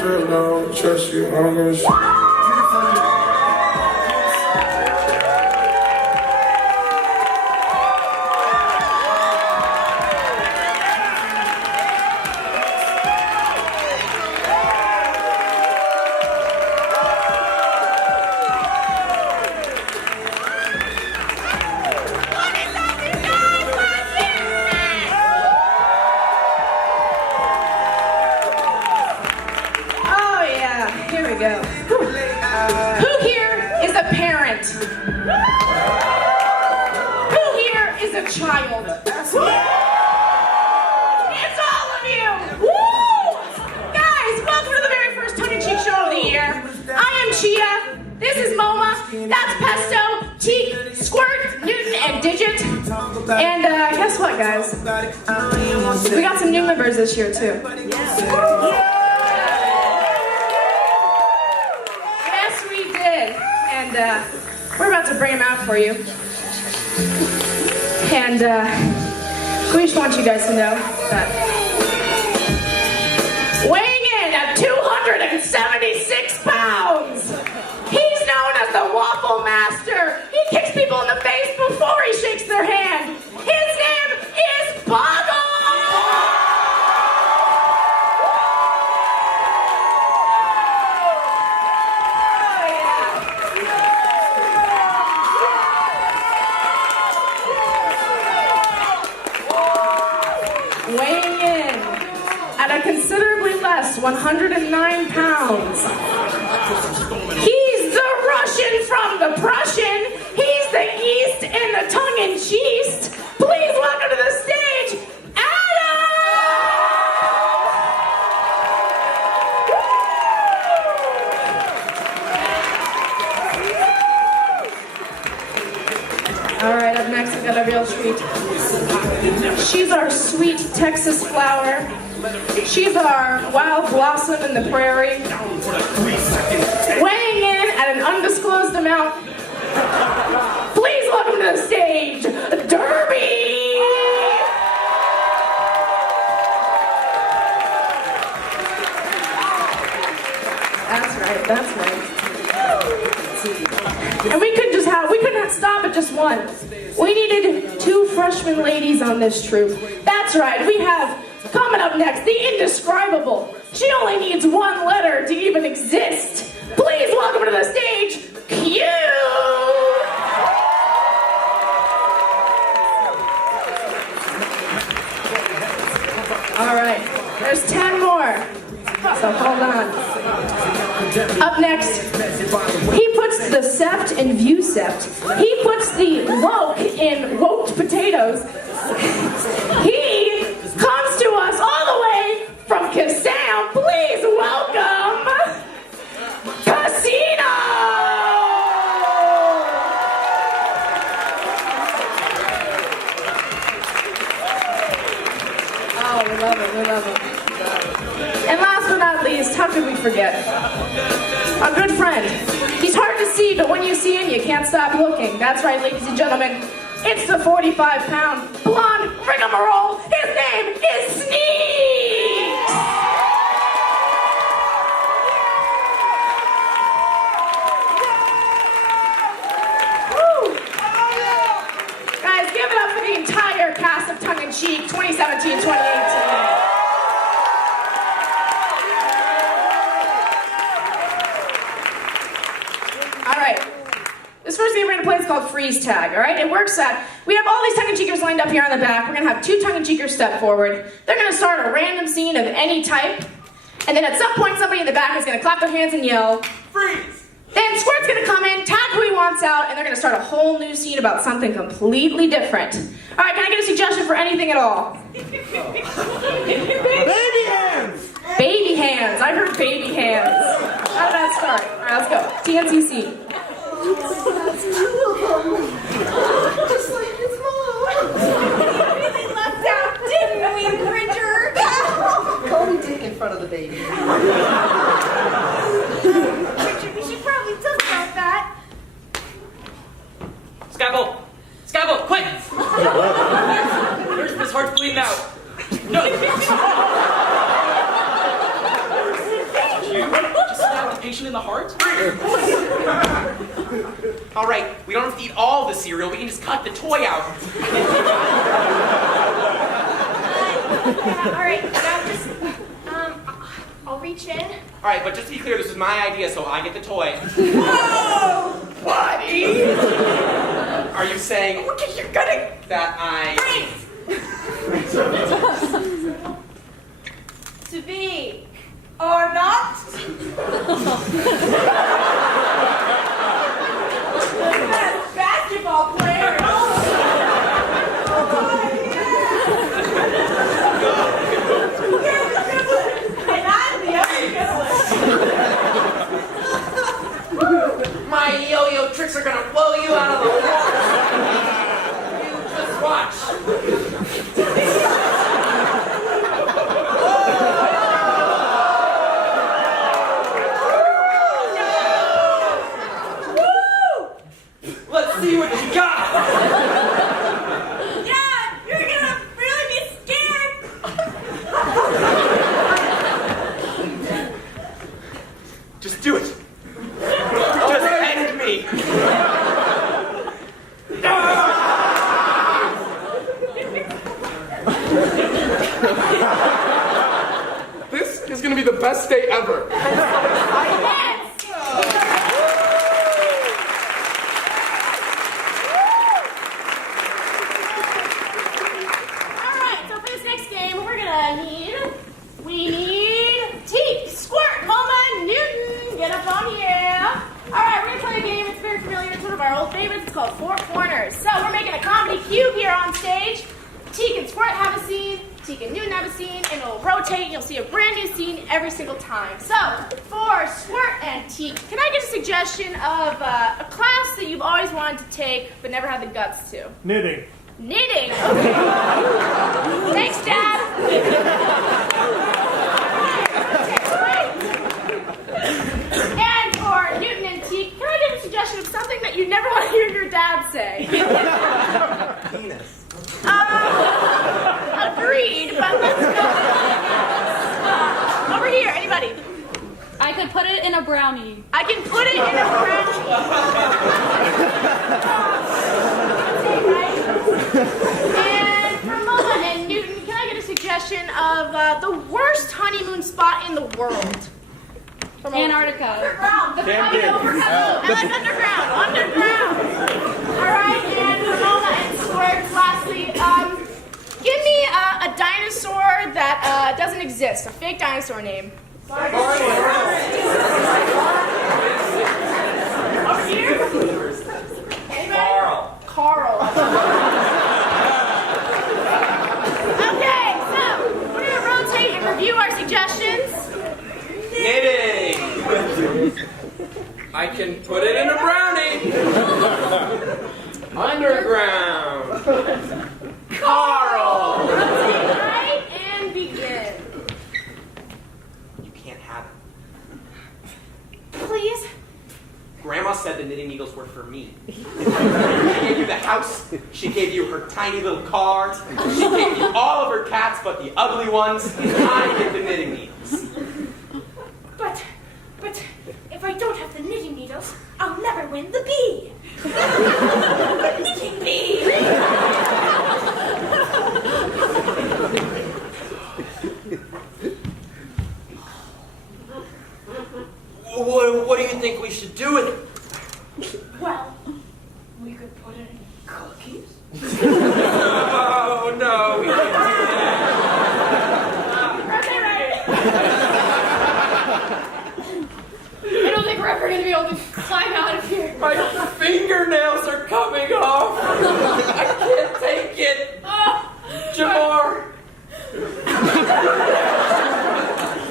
trust alone, trust you, I'm gonna we got some new members this year too. Yes, we did. And we're about to bring them out for you. And we just want you guys to know that weighing in at 276 pounds, he's known as the Waffle Master. He kicks people in the face before he shakes their hand. His name is Boggle! Weighing in at a considerably less 109 pounds. He's the Russian from the Prussian. He's the yeast in the tongue-in-cheese. Please welcome to the stage, Adam! All right, up next we got a real treat. She's our sweet Texas flower. She's our wild blossom in the prairie. Weighing in at an undisclosed amount. Please welcome to the stage, Derby! That's right. And we couldn't stop at just one. We needed 2 freshman ladies on this troupe. That's right, we have, coming up next, the indescribable. She only needs 1 letter to even exist. Please welcome to the stage, Q! All right, there's 10 more, so hold on. Up next, he puts the sept in Vucept. He puts the woke in woked potatoes. He comes to us all the way from Kassam. Please welcome Casino! Oh, we love it, we love it. And last but not least, how could we forget? Our good friend. He's hard to see, but when you see him, you can't stop looking. That's right, ladies and gentlemen. It's the 45-pound blonde rigmarole. His name is Sneaks! Woo! Guys, give it up for the entire cast of Tongue-in-Cheek 2017-2018. This first game we're going to play is called Freeze Tag, all right? It works at, we have all these tongue-in-cheekers lined up here on the back. We're going to have 2 tongue-in-cheekers step forward. They're going to start a random scene of any type, and then at some point somebody in the back is going to clap their hands and yell, "Freeze!" Then Squirt's going to come in, tag who he wants out, and they're going to start a whole new scene about something completely different. All right, can I get a suggestion for anything at all? Baby hands! Baby hands. I heard baby hands. How did that start? All right, let's go. TNCC. Just like his mom. Really left out, didn't we, Bridger? Call me Dick in front of the baby. Bridger, we should probably talk about that. Scabble! Scabble, quick! Where's Miss Heart's bleeding out? No! All right, we don't have to eat all the cereal. We can just cut the toy out. All right, now just, I'll reach in. All right, but just to be clear, this is my idea, so I get the toy. Whoa! Buddy! Are you saying Okay, you're gonna that I... freeze! To be or not? The best basketball player. And I'm the other good one. My yo-yo tricks are gonna blow you out of the water. You just watch. Let's see what you got. Dad, you're gonna really be scared. Just do it. Just end me. This is gonna be the best day ever. Yes. Alright, so for this next game, we need Teep, Squirt, Moma, Newton. Get up on here. Alright, we're gonna play a game. It's very familiar. It's one of our old favorites. It's called Four Corners. So we're making a comedy cube here on stage. Teek and Squirt have a scene, Teek and Newton have a scene, and it'll rotate. You'll see a brand new scene every single time. So, for Squirt and Teek, can I get a suggestion of a class that you've always wanted to take but never had the guts to? Knitting. Knitting. Okay. Thanks, Dad. And for Newton and Teek, can I get a suggestion of something that you never want to hear your dad say? Penis. Agreed, but let's go. Over here, anybody. I could put it in a brownie. I can put it in a brownie. And for Mama and Newton, can I get a suggestion of the worst honeymoon spot in the world? From Antarctica. Underground. I like underground. Underground. All right, and for Mama and Squirt, lastly, give me a dinosaur that doesn't exist. A fake dinosaur name. Over here? Anybody? Carl. Okay, so we're gonna rotate and review our suggestions. Knitting. I can put it in a brownie. Underground. Carl. Rotate right and begin. You can't have it. Please. Grandma said the knitting needles were for me. She gave you the house. She gave you her tiny little cars. She gave you all of her cats but the ugly ones. I get the knitting needles. But if I don't have the knitting needles, I'll never win the bee. Knitting bee. What do you think we should do with it? Well, we could put it in cookies. Oh, no, we can't do I don't think we're ever going to be able to climb out of here. My fingernails are coming off. I can't take it. Jamar.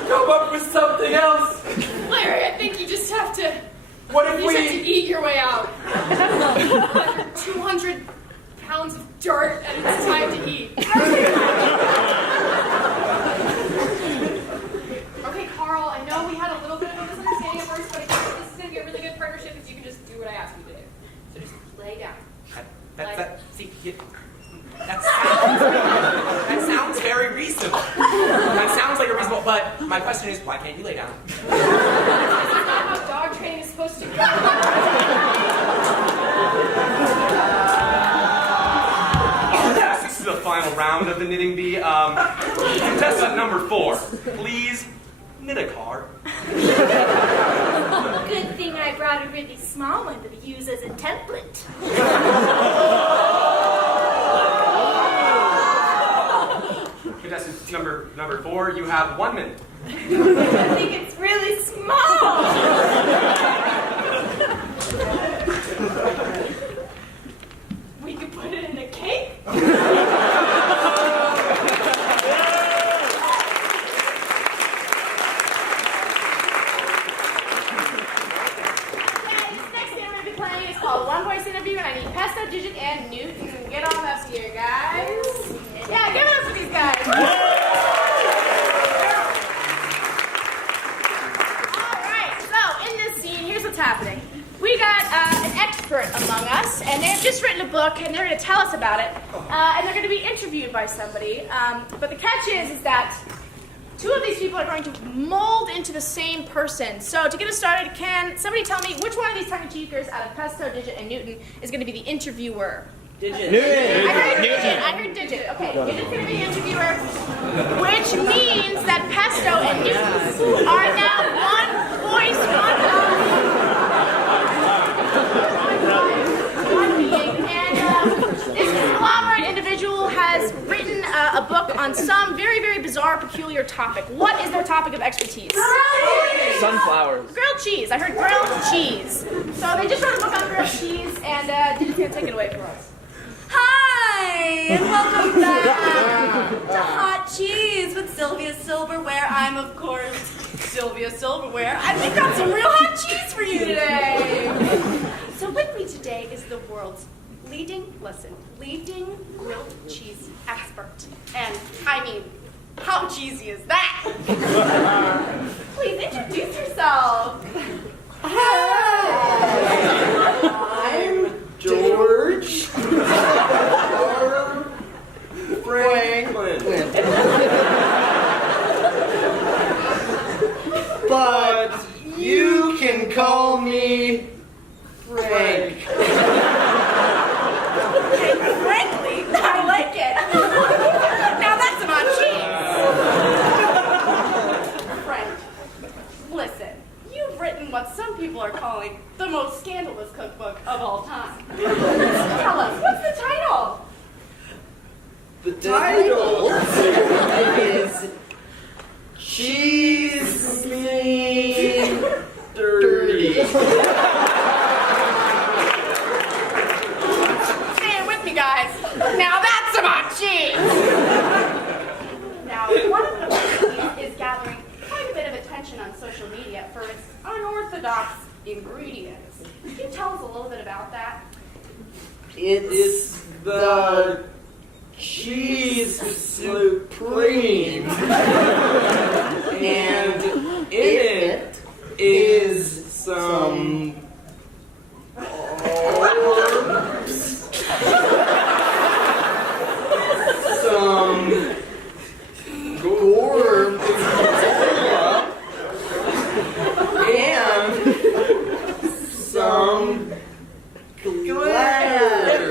Come up with something else. Larry, I think you just have to... What if You just have to we... eat your way out. 200 pounds of dirt, and it's time to eat. Okay, Carl, I know we had a little bit of a misunderstanding at first, but I think this is going to be a really good partnership if you can just do what I asked you to do. So just lay down. That sounds very reasonable. That sounds like a reasonable, but my question is, why can't you lay down? This is not how dog training is supposed to go. Yes, this is the final round of the knitting bee. Contestant number 4, please knit a card. Good thing I brought a really small one to use as a template. Contestant number 4, you have 1 minute. I think it's really small. We could put it in a cake. Called One Voice Interview, and I need Pesto, Digit, and Newton. Get on up here, guys. Yeah, give it up for these guys. All right, so in this scene, here's what's happening. We got an expert among us, and they've just written a book, and they're going to tell us about it, and they're going to be interviewed by somebody. But the catch is that 2 of these people are going to mold into the same person. So to get us started, can somebody tell me which one of these tongue-in-cheekers out of Pesto, Digit, and Newton is going to be the interviewer? Digit. I heard Digit. Okay, Digit's going to be the interviewer, which means that Pesto and Newton are now one voice, one being. And this conglomerate individual has written a book on some very, very bizarre, peculiar topic. What is their topic of expertise? Sunflowers. Grilled cheese. I heard grilled cheese. So they just wrote a book on grilled cheese, and Digit's going to take it away for us. Hi, and welcome back to Hot Cheese with Sylvia Silverware. I'm, of course, Sylvia Silverware. And we've got some real hot cheese for you today. So with me today is the world's leading grilled cheese expert. And, I mean, how cheesy is that? Please introduce yourself. Hi, I'm George Franklin. But you can call me Frank. Frankly, I like it. Now that's some hot cheese. Frank, listen, you've written what some people are calling the most scandalous cookbook of all time. Tell us, what's the title? The title is Cheese Me Dirty. Stand with me, guys. Now that's some hot cheese. Now, one of the recipes is gathering quite a bit of attention on social media for its unorthodox ingredients. Can you tell us a little bit about that? It's the Cheese Supreme. And in it is some gourd and some glitter.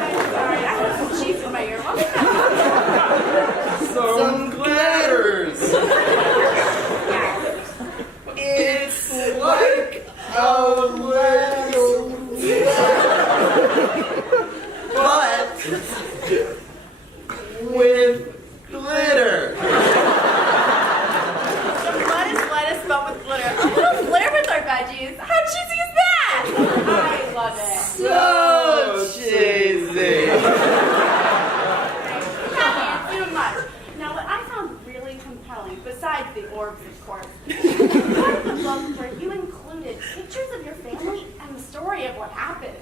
I'm sorry, I have some cheese in my ear. What was that? Some glitters. It's like a little but with glitter. Some lettuce, but with glitter. A little glitter with our veggies. How cheesy is that? I love it. So cheesy. Can't do much. Now, what I found really compelling, besides the orbs, of course, part of the book where you included pictures of your family and the story of what happened.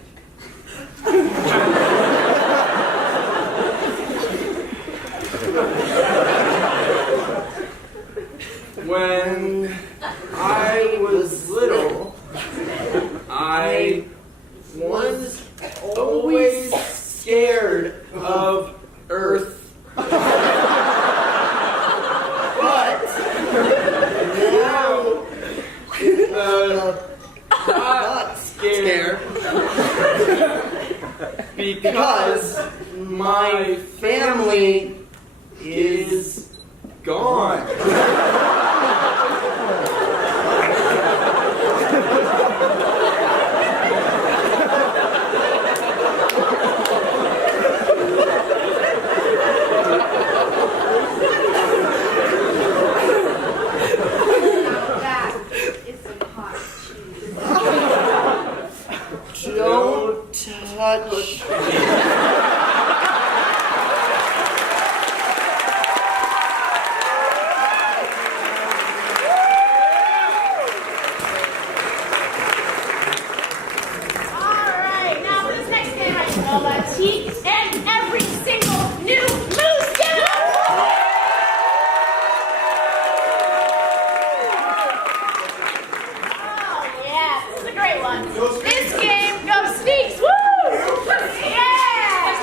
When I was little, I was always scared of Earth. But now, with the Because my family is gone. That is some hot cheese. Don't touch. Alright, now for this next game, I call Teak and every single new moose down! Oh, yeah, this is a great one. This game goes sneaks, woo! Yeah!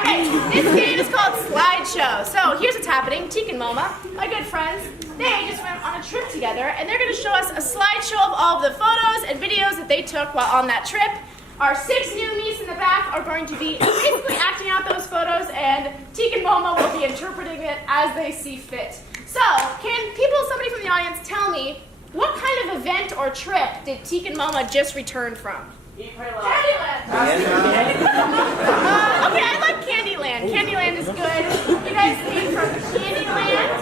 Okay, this game is called Slideshow. So here's what's happening. Teak and Moma, my good friends, they just went on a trip together, and they're going to show us a slideshow of all of the photos and videos that they took while on that trip. Our 6 new meets in the back are going to be basically acting out those photos, and Teak and Moma will be interpreting it as they see fit. So, can somebody from the audience tell me, what kind of event or trip did Teak and Moma just return from? Candyland! Okay, I like Candyland. Candyland is good. You guys came from Candyland.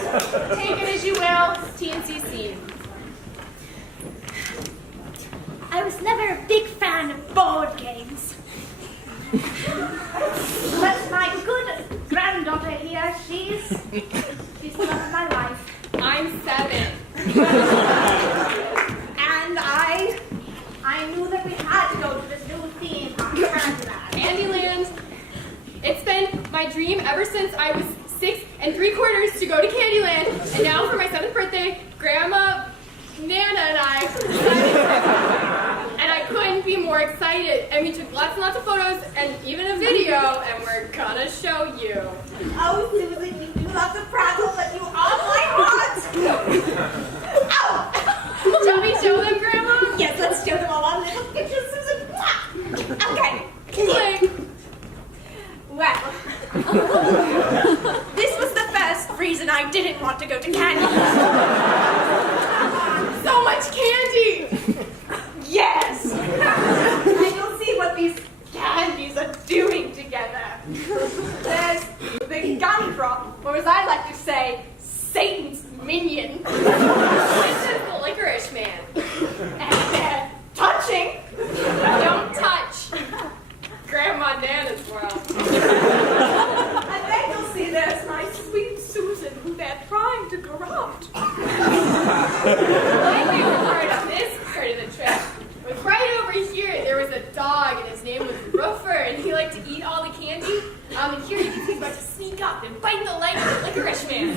Take it as you will. TNCC. I was never a big fan of board games. But my good granddaughter here, she's the love of my life. I'm 7. And I knew that we had to go to this new theme park, Candyland. Candyland. It's been my dream ever since I was 6 3/4 to go to Candyland. And now for my 7th birthday, Grandma, Nana, and I decided, and I couldn't be more excited. And we took lots and lots of photos and even a video, and we're gonna show you. Oh, Susan, you do love the prattle, but you are my heart. Ow! Shall we show them, Grandma? Yes, let's show them all our little pictures, Susan. Mwah! Okay. Click. Well, this was the first reason I didn't want to go to Candyland. So much candy! Yes! And you'll see what these candies are doing together. There's the gumdrop, or as I like to say, Satan's minion. This is the licorice man. And they're touching. Don't touch. Grandma Nana's world. And then you'll see there's my sweet Susan, who they're trying to corrupt. My favorite part of this part of the trip was right over here. There was a dog, and his name was Roofer, and he liked to eat all the candy. And here you can see he's about to sneak up and bite the leg of the licorice man.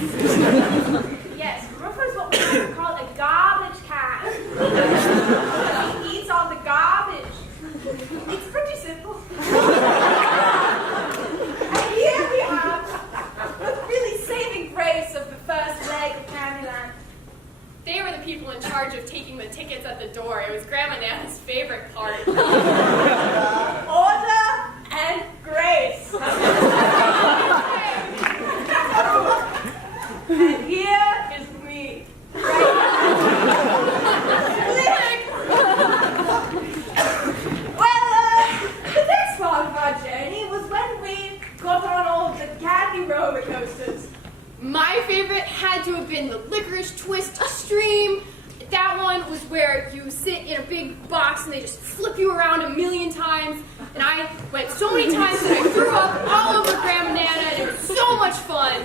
Yes, Roofer's what we like to call a garbage cat. He eats all the garbage. It's pretty simple. And here we have the really saving grace of the first leg of Candyland. They were the people in charge of taking the tickets at the door. It was Grandma Nana's favorite part. Order and grace. And here is me. The next part of our journey was when we got on all of the candy roller coasters. My favorite had to have been the licorice twist stream. That one was where you sit in a big box and they just flip you around a million times. And I went so many times that I threw up all over Grandma Nana, and it was so much fun.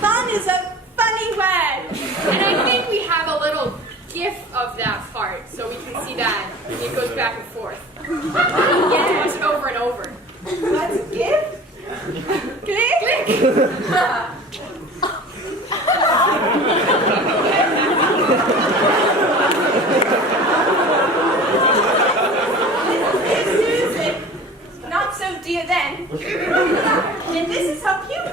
Fun is a funny word. And I think we have a little GIF of that part, so we can see that. It goes back and forth. Yeah, watch it over and over. What's a gift? Click? Click! Susan, not so dear then. And this is how cute.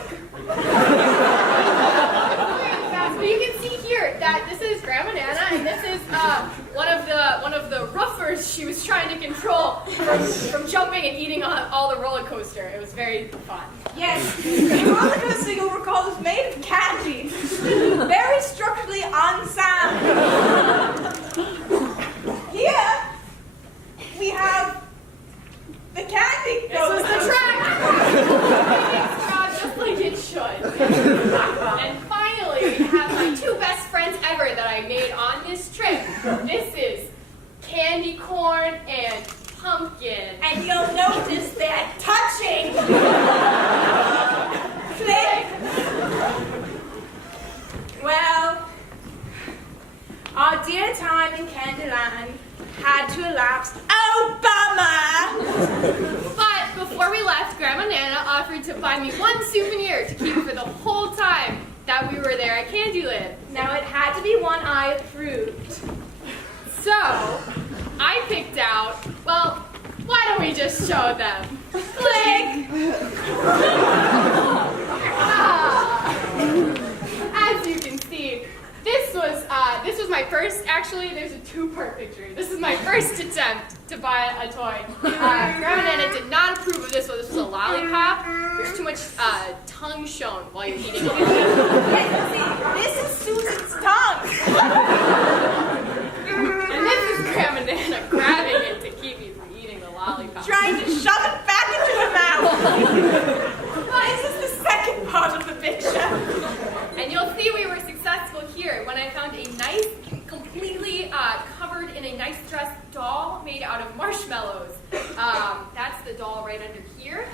But you can see here, that this is Grandma Nana, and this is one of the roofers she was trying to control from jumping and eating on all the roller coaster. It was very fun. Yes, the roller coaster you'll recall is made of candy. Very structurally unsound. Here, we have the candy. This was the track. Just like it should. And finally, we have my two best friends ever that I made on this trip. This is candy corn and pumpkin. And you'll notice they're touching. Click. Well, our dear time in Candyland had to elapse. Oh, bummer! But before we left, Grandma Nana offered to buy me one souvenir to keep for the whole time that we were there at Candyland. Now it had to be one I approved. So, I picked out, well, why don't we just show them? Click! As you can see, this was my first, actually, there's a two-part picture. This is my first attempt to buy a toy. Grandma Nana did not approve of this one. This was a lollipop. There's too much tongue shown while you're eating it. This is Susan's tongue. And this is Grandma Nana grabbing it to keep me from eating the lollipop. Trying to shove it back into her mouth. This is the second part of the picture. And you'll see we were successful here when I found a nice, completely covered in a nice dressed doll made out of marshmallows. That's the doll right under here.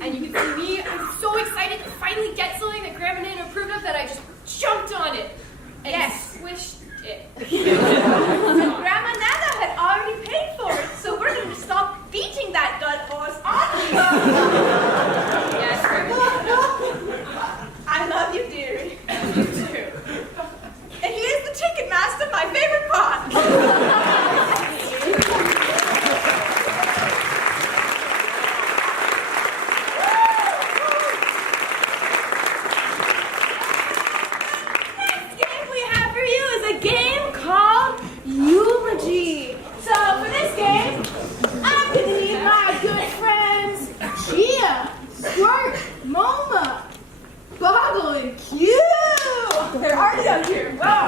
And you can see me, I'm so excited to finally get something that Grandma Nana approved of that I just jumped on it and squished it. Grandma Nana had already paid for it, so we're going to stop beating that dead horse, aren't we? Yes, Grandma Nana. I love you, dearie. You too. And here's the ticket master, my favorite part. Next game we have for you is a game called Eulogy. So for this game, I'm going to need my good friends Gia, Squirt, Moma, Boggle, and Q. They're already out here. Wow.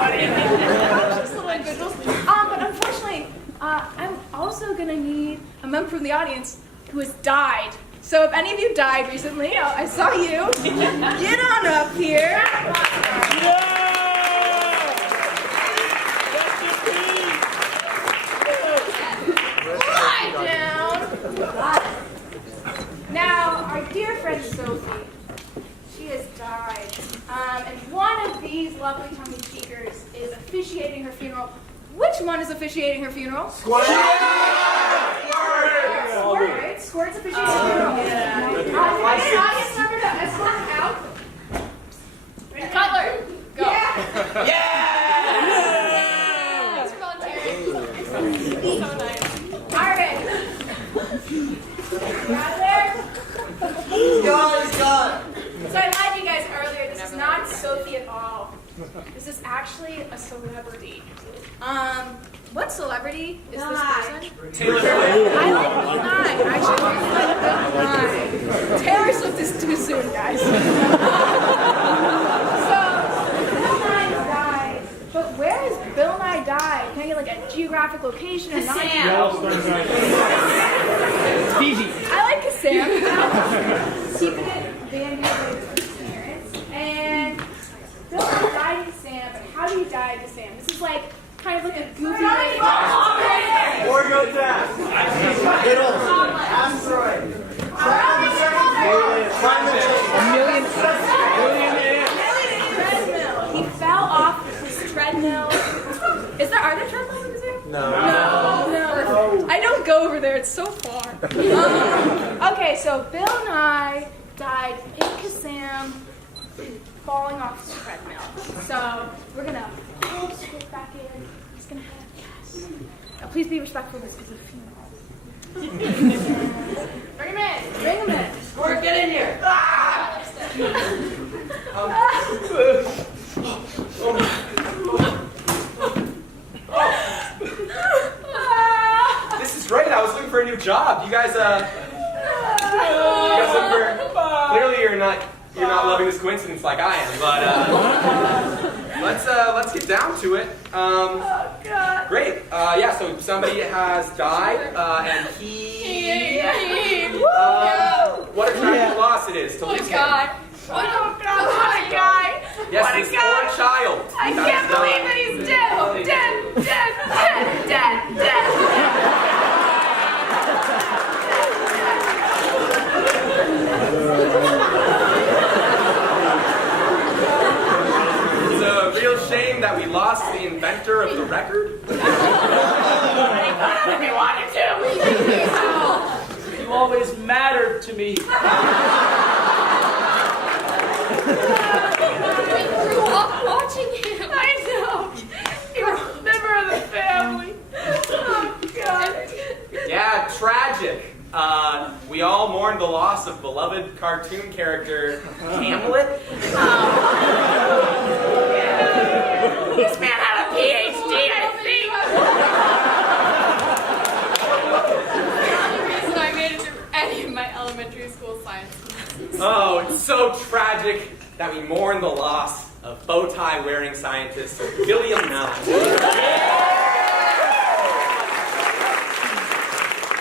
But unfortunately, I'm also going to need a member from the audience who has died. So if any of you died recently, I saw you. Get on up here. Lie down. Now, our dear friend Sophie, she has died. And one of these lovely tongue cheekers is officiating her funeral. Which one is officiating her funeral? Squirt! Squirt! Squirt's officiating her funeral. Audience member to escort him out. Cutler, go. Yeah! Thanks for volunteering. So nice. Alright. Got it there? Guys, got it. So I lied to you guys earlier. This is not Sophie at all. This is actually a celebrity. What celebrity is this person? Taylor Swift. I like Bill Nye. Actually, I like Bill Nye. Taylor Swift is too soon, guys. So, Bill Nye died. But where is Bill Nye died? Can I get like a geographic location or not? Fiji. I like Kassam. Keeping it Van Halen parents. And Bill Nye died in Kassam, but how do you die in Kassam? This is like kind of like a goofy way to die. Orgo death. Little asteroid. Climate Treadmill. He fell off his treadmill. Are there treadmills in the zoo? No. No. I don't go over there. It's so far. Okay, so Bill Nye died in Kassam, falling off his treadmill. So we're gonna switch back in. He's gonna have yes. Now, please be respectful. This is a funeral. Bring him in. Bring him in. Squirt, get in here. you're not loving this coincidence like I am, but let's get down to it. Oh, God. Great. Yeah. So somebody has died, and he. What a tragic loss it is to lose him. God. Oh, God, what a guy. Yes, What a this guy. poor child. I can't believe that he's dead. Dead. It's a real shame that we lost the inventor of the record. If he wanted to. You always mattered to me. We grew up watching him. I know. He was a member of the family. Oh, God. Yeah, tragic. We all mourned the loss of beloved cartoon character Hamlet. This man had a PhD, I think. The reason I made it through any of my elementary school science classes. Oh, it's so tragic that we mourn the loss of bow tie wearing scientist William Nye.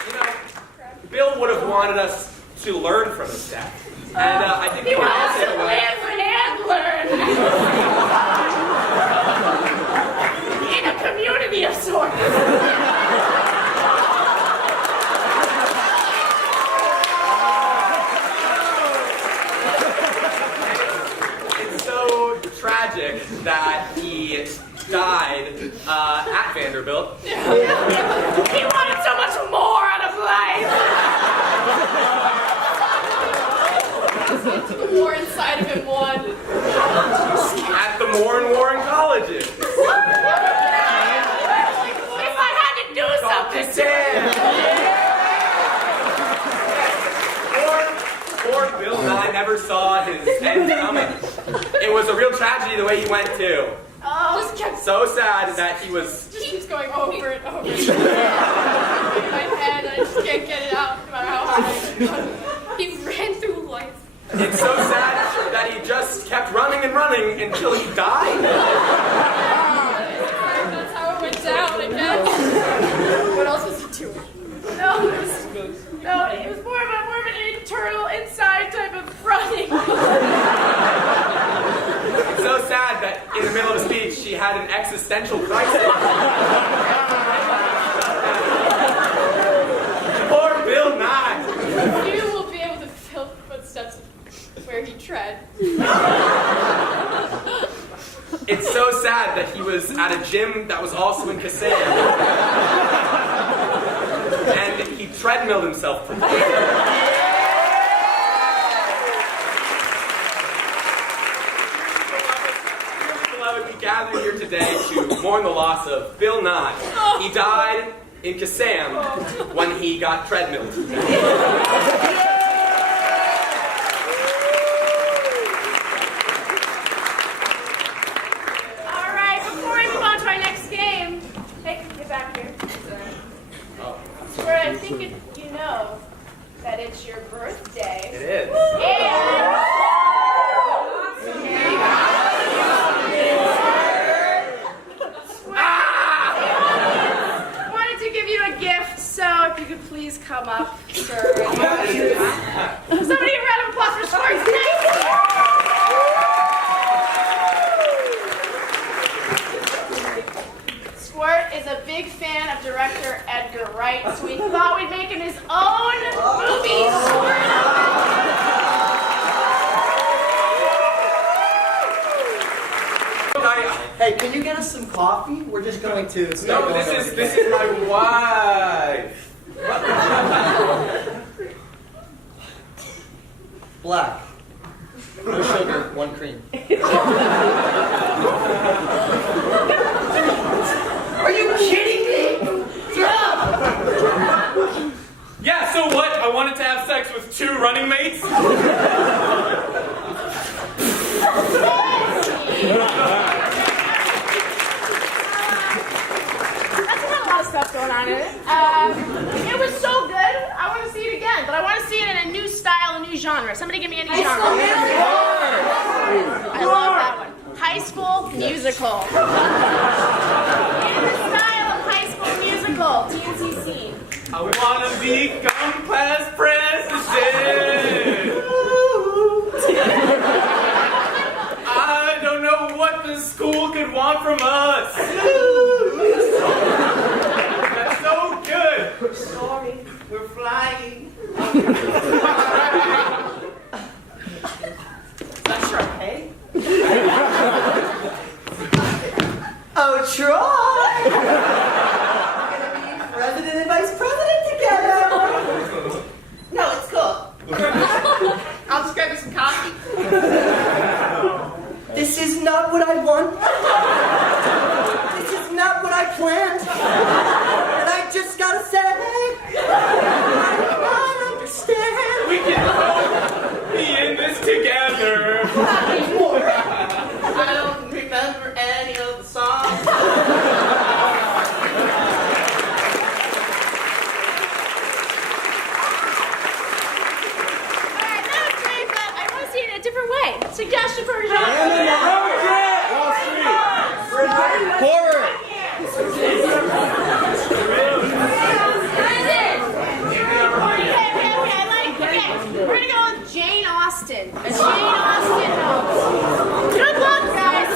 You know, Bill would have wanted us to learn from his death, and I think we He can all wants take to away. live and learn. In a community of sorts. It's so tragic that he died at Vanderbilt. He wanted so much more out of life. The war inside of him won. At the Warren colleges. If I had to do something to him. Poor Bill Nye never saw his end coming. It was a real tragedy the way he went too. Just kept So sad that he was. just keeps going over and over again. In my head, I just can't get it out no matter how hard I try. He ran through life. It's so sad that he just kept running and running until he died. That's how it went down, I guess. What else was he doing? No, it was more of an internal, inside type of running. It's so sad that in the middle of a speech she had an existential crisis. Poor Bill Nye. You will be able to feel the footsteps where he tread. It's so sad that he was at a gym that was also in Kassam. And he treadmilled himself from Beloved, we gather here today to mourn the loss of Bill Nye. He died in Kassam when he got treadmilled. All right, before we move on to our next game, hey, get back here. Where I think you know that it's your birthday. It is. Wanted to give you a gift, so if you could please come up, sir. Somebody a round of applause for Sarratt Cinema. Squirt is a big fan of director Edgar Wright, so we thought we'd make him his own movie, Hey, can you get us some coffee? We're just going to start No, going over this the is game. my wife. Black. No sugar, 1 cream. Are you kidding me? Yeah, so what? I wanted to have sex with 2 running mates? That's not a lot of stuff going on in it. It was so good, I want to see it again, but I want to see it in a new style, a new genre. Somebody give me any genre. I love that one. High School Musical. In the style of High School Musical, TNCC. I wanna become class president. I don't know what the school could want from us. That's so good. Sorry, we're flying. That's right, hey? Oh, Troy! We're gonna be president and vice president together! No, it's cool. I'll just grab you some coffee. This is not what I want. This is not what I planned. And I just gotta say, I understand. We can both be in this together. I don't remember any of the songs. Alright, that was great, but I want to see it in a different way. Suggestion for a genre. Horror! Okay, we're gonna go with Jane Austen. A Jane Austen novel. Good luck, guys.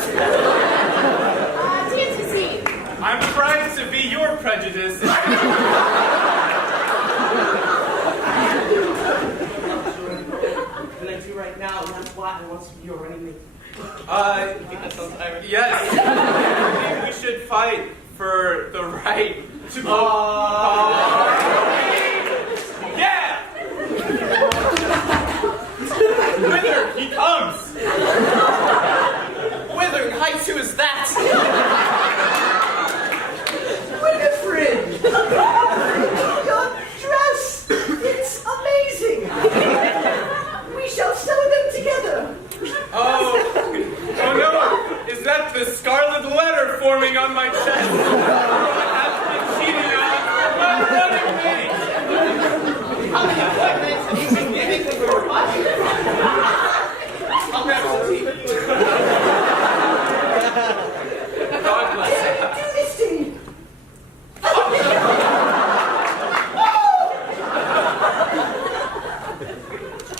TNCC. I'm trying to be your prejudice. And I do right now, and that's why I want to be your running mate. Yes. I think we should fight for the right to be. Yeah! Whither he comes! Whither in heights who is that? Winifred! Your dress! It's amazing! We shall sew them together! Oh no! Is that the scarlet letter forming on my chest? I've been cheating on my running mate! How many appointments have you been giving to your wife? I'll grab some tea. God bless you. Do this to me!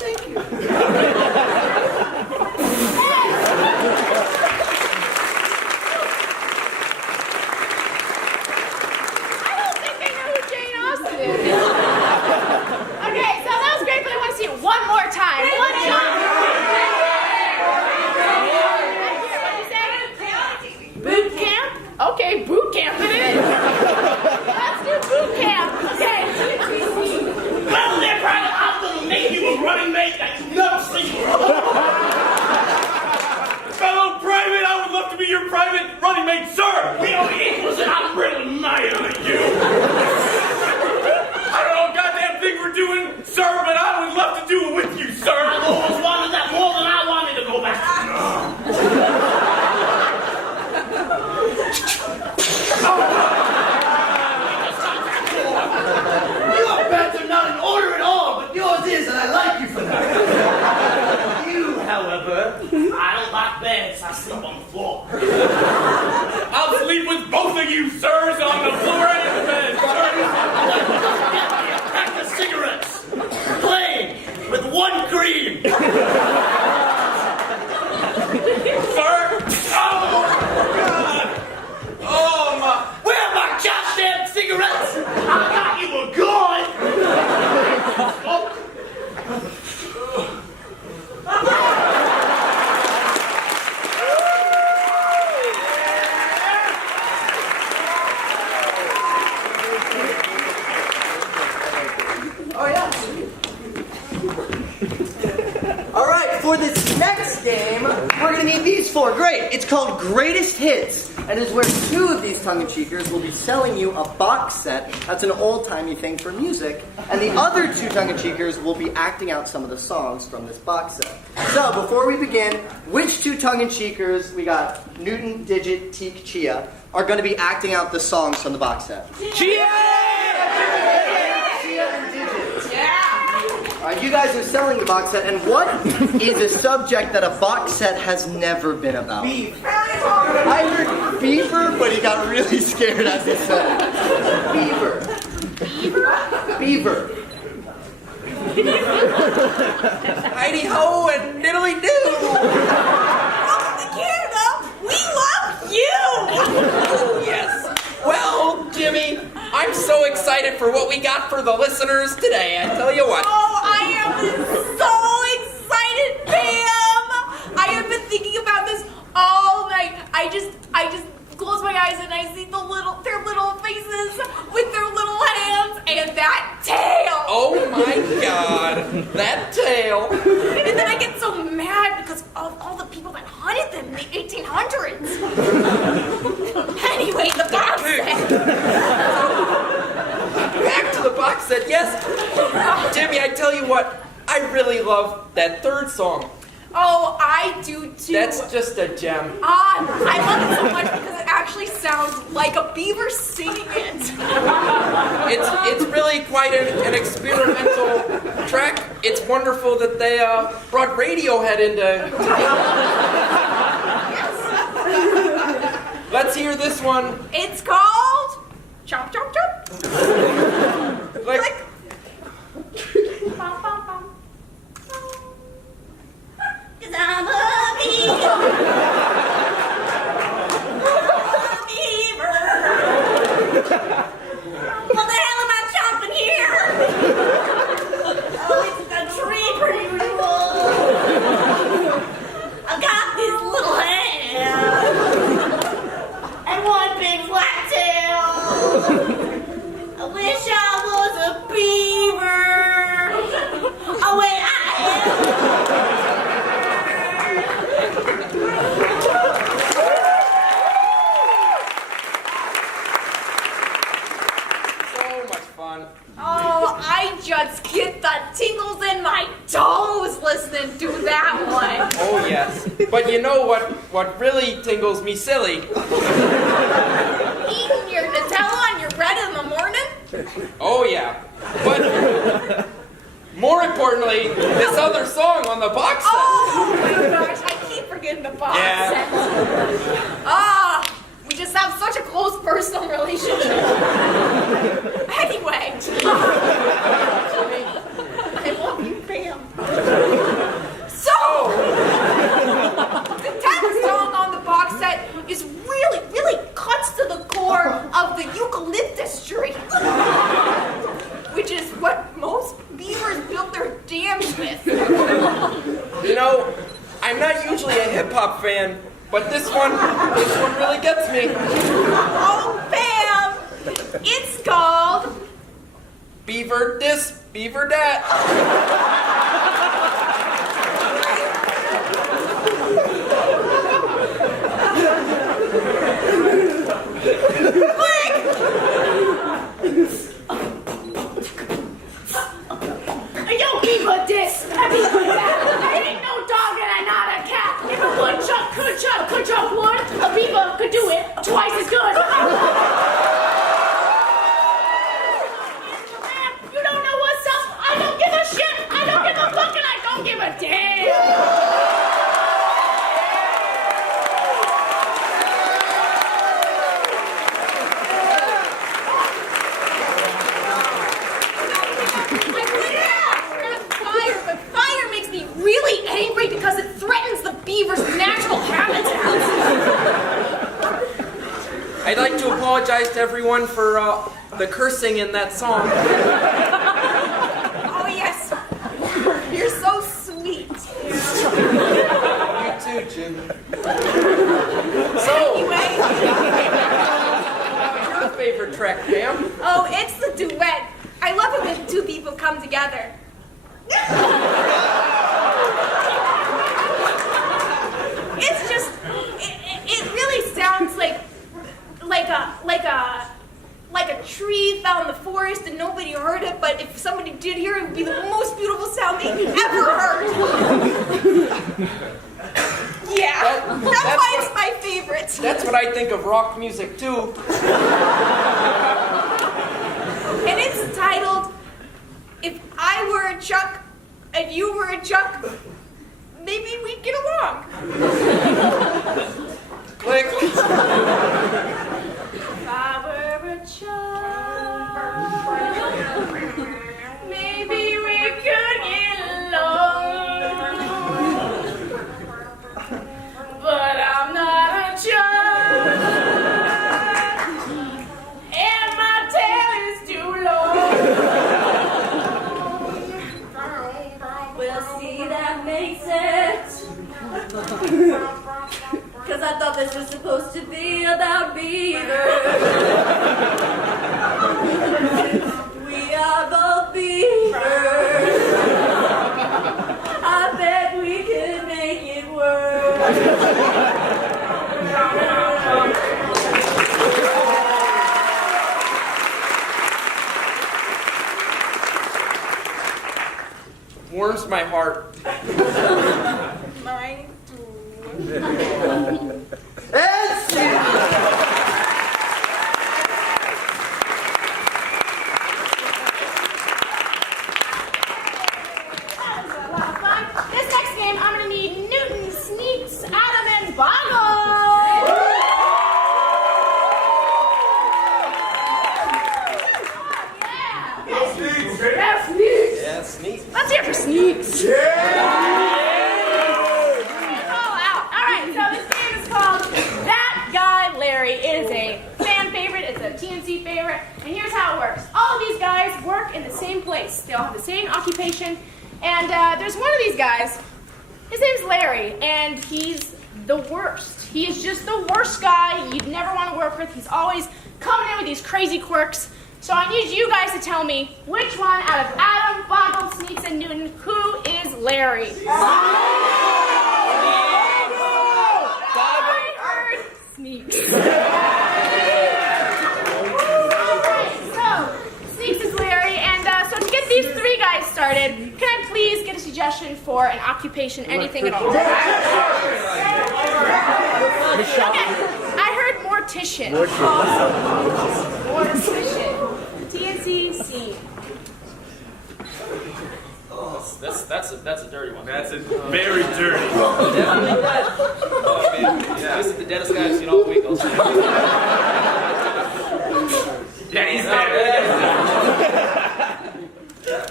Thank you. I don't think they know who Jane Austen is. Okay, so that was great, but I want to see it one more time. One shot. Boot camp? Okay, boot camp it is. Let's do boot camp. Okay, Well, they're private hospital make you a running mate that you've never seen. Fellow private, I would love to be your private running mate, sir! We are equals and I'm really mad at you. I don't know what goddamn thing we're doing, sir, but I would love to do it with you, sir! I've always wanted that more than I wanted to go back. Your beds are not in order at all, but yours is, and I like you for that. You, however, I don't like beds. I sleep on the floor. I'll sleep with both of you, sirs, on the floor and the bed, sir! Pack the cigarettes. Plain, with one cream. Sir? Oh, God! Oh, my... Where are my goddamn cigarettes? I thought you were gone. Oh, yeah. All right, for this next game, we're going to need these four. Great. It's called Greatest Hits, and is where two of these tongue-in-cheekers will be selling you a box set. That's an old-timey thing for music. And the other two tongue-in-cheekers will be acting out some of the songs from this box set. So, before we begin, which two tongue-in-cheekers, we got Newton, Digit, Teak, Chia, are going to be acting out the songs from the box set? Chia! Chia and Digit. Yeah! All You guys are selling the box set, and what is a subject that a box set has never been about? Beef. I heard beaver, but he got really scared as he said it. Beaver. Beaver. Heidi ho and diddly doo. Welcome to Canada. We love you. Oh, yes. Well, Jimmy, I'm so excited for what we got for the listeners today. I tell you what. Oh, I am so excited, Pam. I have been thinking about this all night. I just close my eyes and I see their little faces with their little hands and that tail. Oh my God, that tail. And then I get so mad because of all the people that hunted them in the 1800s. Anyway, the box set. Back to the box set, yes. Jimmy, I tell you what, I really love that third song. Oh, I do too. That's just a gem. I love it so much because it actually sounds like a beaver singing it. It's really quite an experimental track. It's wonderful that they brought Radiohead into. Let's hear this one. It's called Chomp Chomp Chomp. Like, Bum, bum, bum. 'Cause I'm a beaver. What the hell am I chomping here? Oh, it's a tree pretty usual. I got this little hand and one big flat tail. I wish I was a beaver. Oh wait, I am. so much fun. Oh, I just get the tingles in my toes listening to that one. Oh yes. But you know what really tingles me silly? Eating your Nutella on your bread in the morning? Oh yeah. But more importantly, this other song on the box set. Oh my gosh, I keep forgetting the box set. We just have such a close personal relationship. Anyway. I love you, Pam. So, the 10th song on the box set is really cuts to the core of the eucalyptus tree. Which is what most beavers build their dams with. You know, I'm not usually a hip-hop fan, but this one really gets me. Oh, Pam! It's called Beaver this, beaver that. Yo, beaver this, beaver that. I ain't no dog and I'm not a cat. If a woodchuck could chop wood, a beaver could do it twice as good. You don't know what's up. I don't give a shit. I don't give a fuck and I don't give a damn. Fire makes me really angry because it threatens the beaver's natural habitat. I'd like to apologize to everyone for the cursing in that song. Oh yes, you're so sweet. You too, Jim. Anyway, What's your favorite track, Pam? oh, it's the duet. I love it when two people come together. It's just, it really sounds like a tree fell in the forest and nobody heard it, but if somebody did hear it, it would be the most beautiful sound they ever heard. Yeah, that's why it's my favorite. That's what I think of rock music too. And it's titled, If I Were a Chuck, and you were a Chuck, maybe we'd get along. Click. If I were a Chuck, maybe we could get along. But I'm not a Chuck, and my tail is too long. Well, see, that makes sense. Because I thought this was supposed to be about beavers. We are both beavers. I bet we could make it work. Warms my heart. Mine too. That was a lot of fun. This next game, I'm gonna need Newton, Sneaks, Adam, and Boggle. Yeah, sneak. Let's hear for Sneaks. All out. All right, so this game is called That Guy Larry. It is a fan favorite. It's a TNC favorite. And here's how it works. All of these guys work in the same place. They all have the same occupation. And there's one of these guys. His name's Larry, and he's the worst. He is just the worst guy you'd never want to work with. He's always coming in with these crazy quirks. So I need you guys to tell me which one out of Adam, Boggle, Sneaks, and Newton, who is Larry? I heard Sneaks. Alright, so Sneaks is Larry, and so to get these three guys started, can I please get a suggestion for an occupation, anything at all? Okay, I heard mortician. Mortician. TNC scene. That's a dirty one. That's a very dirty. This is the deadest guy I've seen all week. Yeah, he's dead.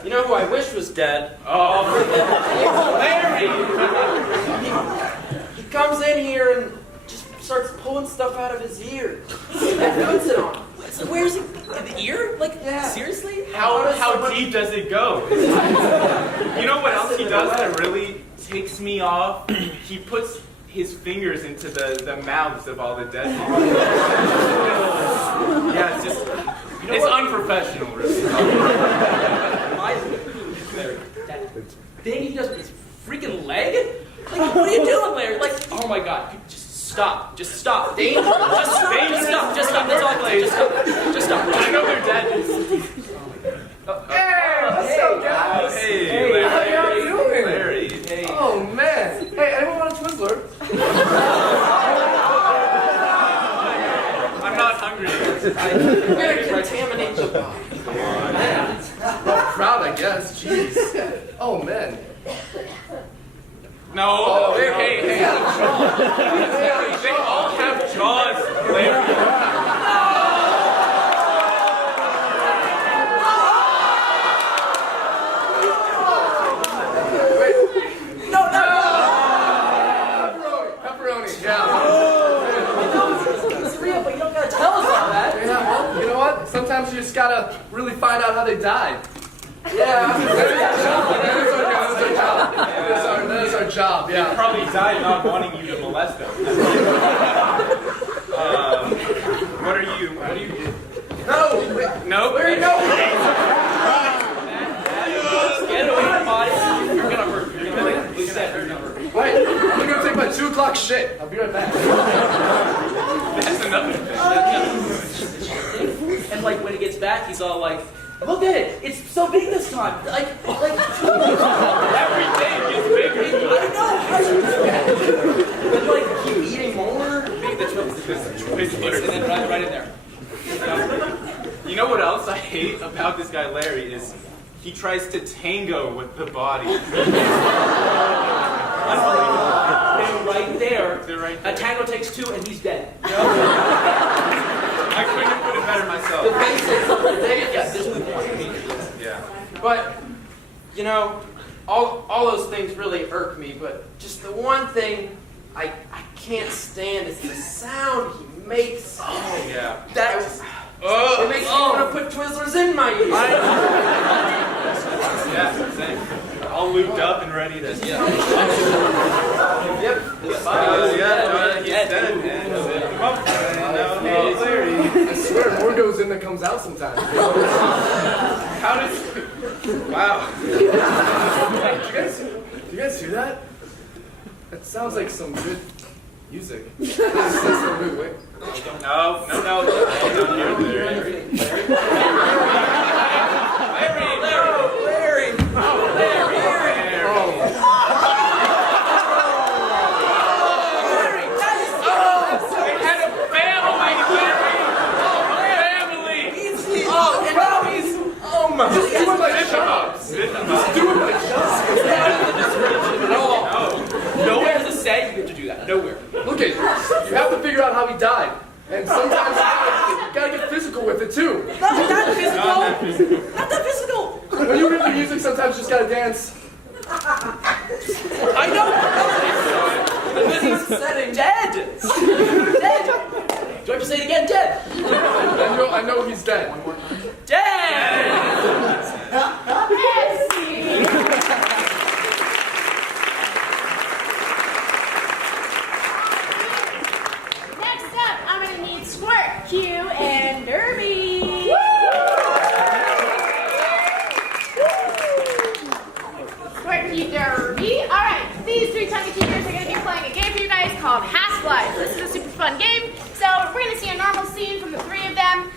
You know who I wish was dead? Oh, Larry! He comes in here and just starts pulling stuff out of his ear. And puts it on. Where's he? The ear? Like, seriously? how deep does it go? You know what else he does that really takes me off? He puts his fingers into the mouths of all the dead people. Yeah, it's just, it's unprofessional, really. That thing he does with his freaking leg? Like, what are you doing, Larry? Like, oh my god, just stop. Just stop. Danger. Just stop. Just stop. That's all I'm saying. Just stop. Just stop. I know they're dead. What's up, guys? Hey, How y'all doing? Larry. Hey. Oh, man. Hey, anyone want a Twizzler? I'm not hungry. I'm gonna contaminate you. Well, proud, I guess. Jeez. Oh, man. No. Oh, hey. hey. They all have jaws, Larry. Pepperoni, yeah. It's real, but you don't gotta tell us all that. Yeah, well, you know what? Sometimes you just gotta really find out how they died. Yeah. That is our job, yeah. Probably died not wanting you to molest them. What are you? No! Wait, No? Larry, no! Get away from the body. You're gonna hurt. You're gonna hurt. Please say you're gonna hurt. Wait, I'm gonna go take my 2 o'clock shit. I'll be right back. That's another thing. And like when he gets back, he's all like, "Look at it! It's so big this time!" Like Every day it gets bigger. I know. How do you do that? But like keep eating more. Maybe the choice and then right in there. You know what else I hate about this guy Larry is he tries to tango with the body. They're right there. They're right A there. tango takes two and he's dead. I couldn't have put it better The myself. basics of the day, yeah, this is the point. Yeah. But, you know, all those things really irk me, but just the one thing I can't stand is the sound he makes. Oh, yeah. That it makes me want to put Twizzlers in my ears. Yeah, same. All lubed up and ready to... Yep. This He's dead. And zip him up. And now he's Larry. I swear, more goes in than comes out sometimes. How does... Wow. Do you guys hear that? That sounds like some good music. Wait. No. Down here, Larry. Nowhere does it say you get to do that. Nowhere. Look at you have to figure out how he died. And sometimes you gotta get physical with it too. Not that physical. When you read the music, sometimes you just gotta dance. I know. This is setting dead. Dead. Do I have to say it again? Dead. I know he's dead. Dead. Next up, I'm gonna need Squirt, Q, and Derby. Squirt, Q, Derby. All right, these three tongue-in-cheekers are gonna be playing a game for you guys called Half-Life. This is a super fun game. So we're gonna see a normal scene from the three of them.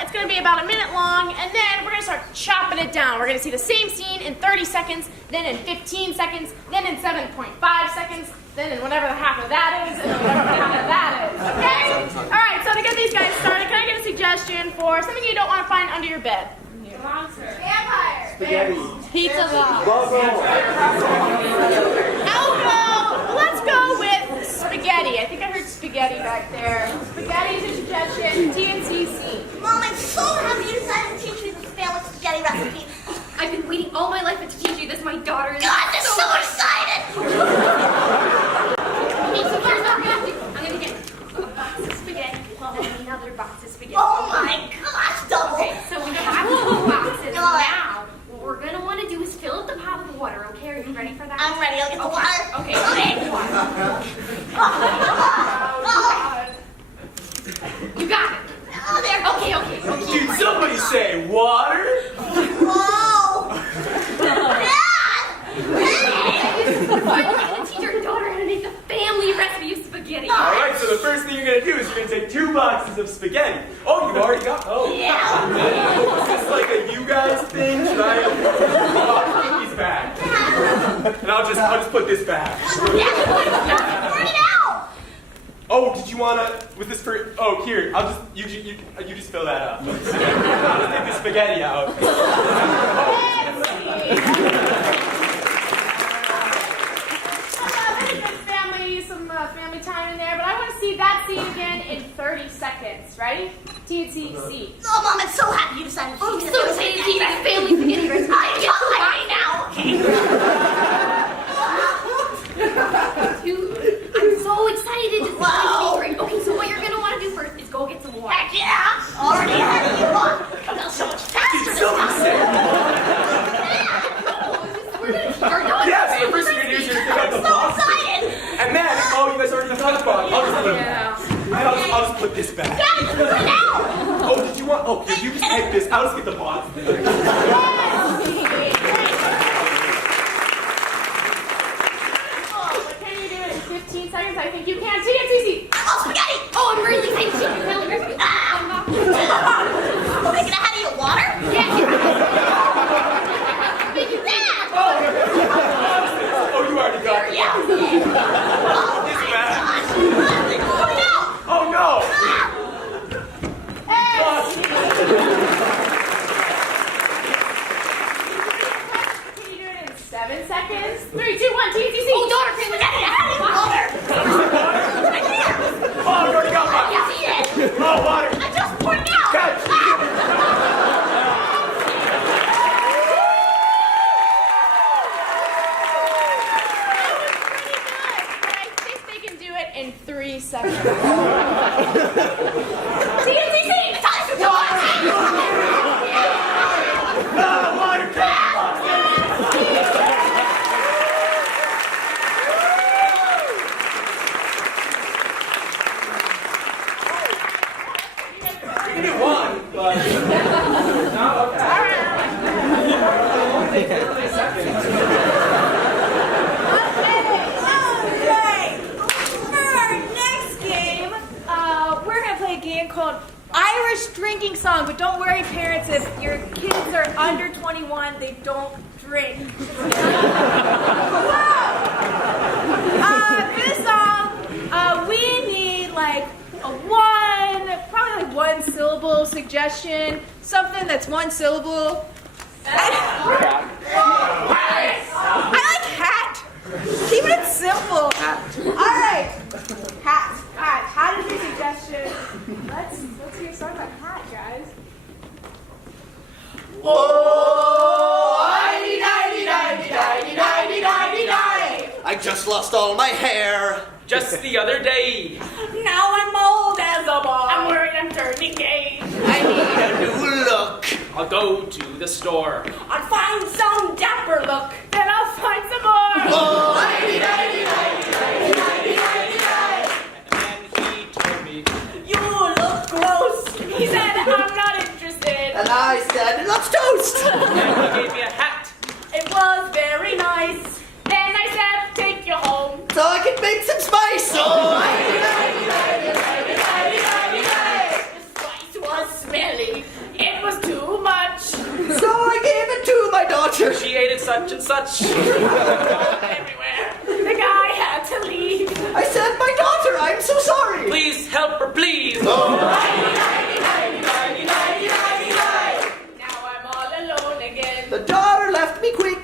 It's gonna be about a minute long, and then we're gonna start chopping it down. We're gonna see the same scene in 30 seconds, then in 15 seconds, then in 7.5 seconds, then in whatever the half of that is, and then whatever the half of that is. Okay? All right. So to get these guys started, can I get a suggestion for something you don't want to find under your bed? Monster. Vampire. Pizza box. Elbow. Let's go with spaghetti. I think I heard spaghetti back there. Spaghetti is a suggestion. TNCC. Mom, I'm so happy you decided to teach me the family spaghetti recipe. I've been waiting all my life to teach you this. My daughter is God, I'm so excited. Okay, so here's what I'm gonna do. I'm gonna get a box of spaghetti and another box of spaghetti. Oh my gosh, double. Okay, so we have two boxes. Now, what we're gonna want to do is fill up the pot with water, okay? Are you ready for that? I'm ready. I'll get the water. Okay. You got it. Oh, there. Okay. Did somebody say water? Whoa. I'm gonna teach your daughter how to make the family recipe of spaghetti. Alright, so the first thing you're gonna do is you're gonna take 2 boxes of spaghetti. Oh, you've already got. Oh. Yeah. Is this like a you guys thing? Should I put these back? And I'll just put this back. Pour it out. Oh, did you wanna with this for? Oh, here. I'll just you just fill that up. I'll just take the spaghetti out. Some family time in there, but I want to see that scene again in 30 seconds. Ready? TNCC. Oh, Mom, I'm so happy you decided to I'm teach me so the excited to teach you the family spaghetti recipe. I can't wait now. I'm so excited to Wow. see you. Okay, so what you're gonna want to do first is go get some water. Heck yeah. Already ready. You want? That's so much faster. Did somebody say? We're gonna teach our daughter. Yes, the first thing you're gonna do is you're gonna pick up the So box. excited. And then, oh, you guys already got the box. I'll just put this back. Guys, put it out. Oh, did you want? Oh, here, you just take this. I'll just get the box. Oh, but can you do it in 15 seconds? I think you can. TNCC. Oh, spaghetti. Oh, I'm really excited to teach your family recipe. I'm not gonna Making ahead of your water? make it bad. Oh, you already got it. Yeah. This back. Put it out. Oh no. 2, 1, TCC. Oh, daughter, Spaghetti, I can't. Oh, I'm already got mine. Yes, he is. Oh, water. I just poured it out. Catch. But I think they can do it in 3 seconds. TCC, the time is Water. You did one, but no, okay. For our next game, we're gonna play a game called Irish Drinking Song. But don't worry, parents, if your kids are under 21, they don't drink. For this song, we need like probably like 1 syllable suggestion, something that's 1 syllable. I like hat. Keeping it simple. All right, hat. Hat is your suggestion. Let's hear a song about hat, guys. I just lost all my hair. Just the other day. Now I'm old as a boy. I'm worried I'm turning gay. I need a new look. I'll go to the store. I'll find some dapper look. Then I'll find some more. Oh, And he told me, You look gross. He said I'm not interested. and I said, let's toast. and he gave me a hat. It was very nice. Then I said take you home. So I can make some spice. Oh, The spice was smelly. It was too much. so I gave it to my daughter. She ate it such and such. Everywhere. The guy had to leave. I said, my daughter, I'm so sorry. Please help her, please. Oh, Now I'm all alone again. the daughter left me quick.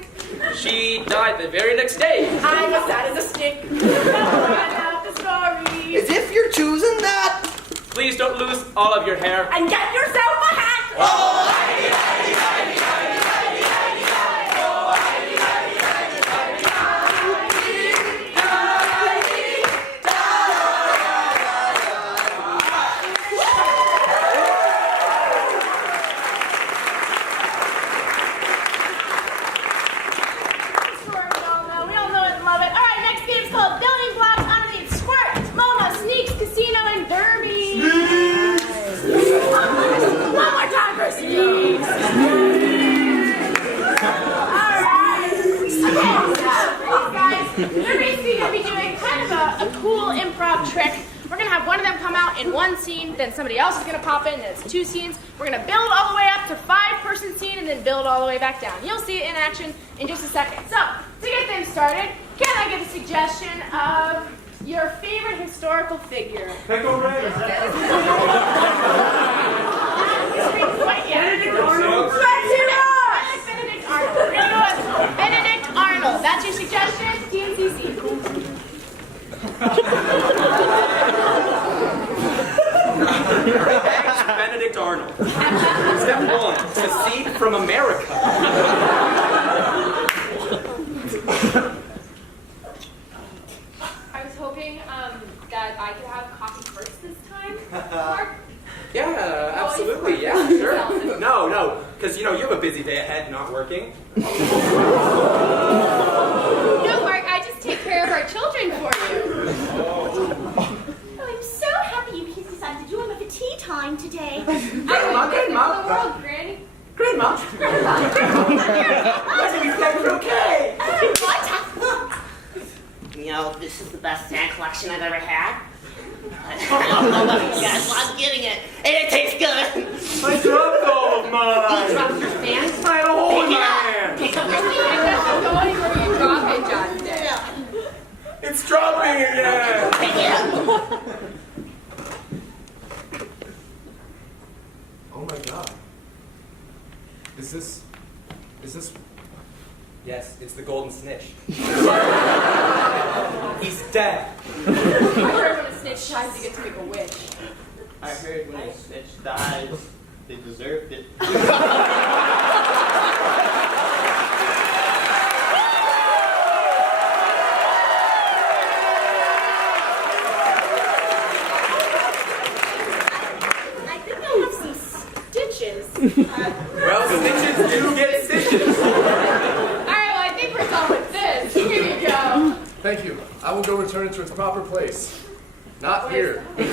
She died the very next day. I'm as sad as a stick. Now I have the story. As if you're choosing that. Please don't lose all of your hair. And get yourself a hat. We all know it and love it. All right, next game's called Building Blocks Underneath Squirts, MoMA, Sneaks, Casino, and Derby. One more time for Sneaks. All right. Okay, guys, we're basically going to be doing kind of a cool improv trick. We're going to have one of them come out in 1 scene, then somebody else is going to pop in, and it's 2 scenes. We're going to build all the way up to 5-person scene, and then build all the way back down. You'll see it in action in just a second. So, to get things started, can I get a suggestion of your favorite historical figure? Pickle Rick. Benedict Arnold. Benedict Arnold. We're going to go with Benedict Arnold. That's your suggestion? TNCC. Benedict Arnold. Step 1, secede from America. I was hoping that I could have coffee first this time. Mark? Yeah, absolutely. Yeah, sure. No, because you have a busy day ahead, not working. No, Mark, I just take care of our children for you. Oh, I'm so happy you kids decided to join me for tea time today. Grandma. World, Granny. Grandma. Why did we play croquet? You know, this is the best sand collection I've ever had. Yes, I'm getting it. And it tastes good. I dropped all of You mine. dropped your sand? I had a hole in Pick my it up. hand. Pick up your It doesn't go anywhere you drop it, John. It's dropping again. Pick it up. Oh my god. Is this... Yes, it's the golden snitch. tries to get to make a wish. I heard when a snitch dies, they deserved it. I think I have some stitches. Well, stitches do get stitches. Alright, well, I think we're done with this. Here you go. Thank you. I will go return it to its proper place. Not here. You're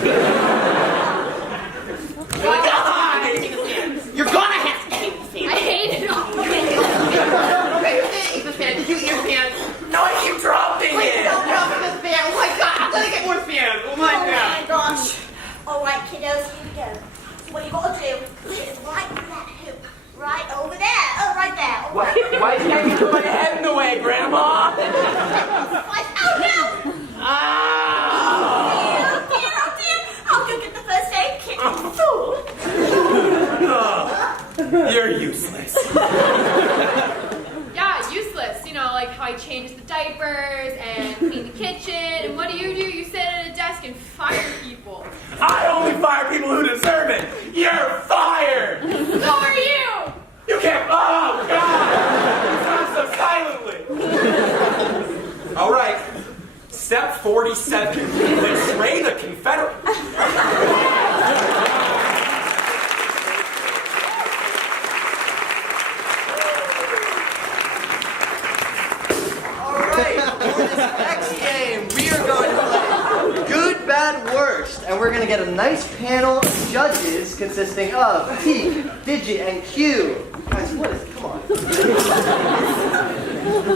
gonna have to eat the fan. I hate it all. Okay, eat the fan. Did you eat your fan? No, I keep dropping Please it. don't drop the fan. Oh my god, I'm gonna get more fan. Oh my god. Oh my gosh. All right, kiddos, here we go. So what you gotta do is right on that hoop. Right over there. Oh, right there. All right. Why can't you put my head in the way, Grandma? Right. Oh, no. Ah! Oh, dear. I'll go get the first aid kit. Fool. You're useless. Yeah, useless. You know, like how I change the diapers and clean the kitchen. And what do? You sit at a desk and fire people. I only fire people who deserve it. You're fired. Who are you? You can't. Oh God! You sound so silently. All right. Step 47. Betray the Confederate. Alright, for this next game, we are going to play Good, Bad, Worst. And we're going to get a nice panel of judges consisting of T, Digit, and Q. Guys, what is, come on.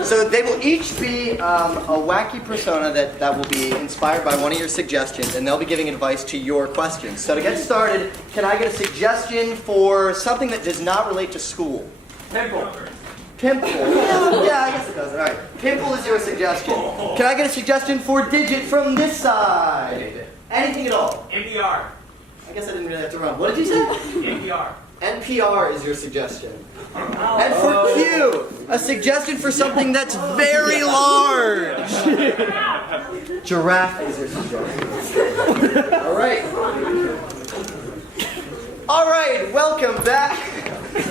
So they will each be a wacky persona that will be inspired by one of your suggestions, and they'll be giving advice to your questions. So to get started, can I get a suggestion for something that does not relate to school? Pimple. Pimple. Yeah, I guess it does. All right. Pimple is your suggestion. Can I get a suggestion for Digit from this side? Anything at all? NPR. I guess I didn't really have to run. What did you say? NPR. NPR is your suggestion. And for Q, a suggestion for something that's very large. Giraffe is your suggestion. All right. All right, welcome back.